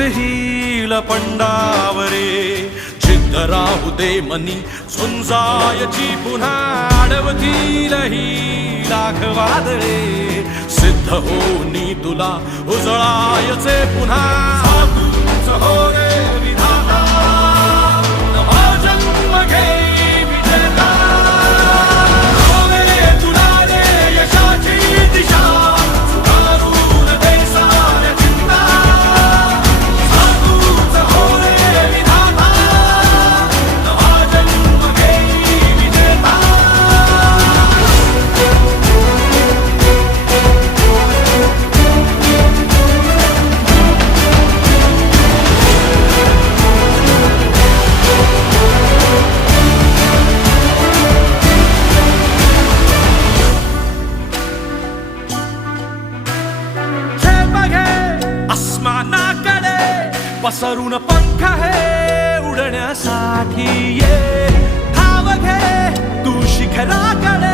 येईल पंडावरे जिद्द राहू दे मनी झुंजायची पुन्हा अडवतील ही लाख वादळे सिद्ध होनी तुला उजळायचे पुन्हा साधूच हो रे विधाता नवा जन्म घेई विजेता हो रे तुला रे यशाची दिशा सुधारून दे साऱ्या चिंता साधूच हो रे विधाता नवा जन्म घेई विजेता आसमानाकडे पसरून पंख आहे उडण्यासाठी ये धाव घे तू शिखराकडे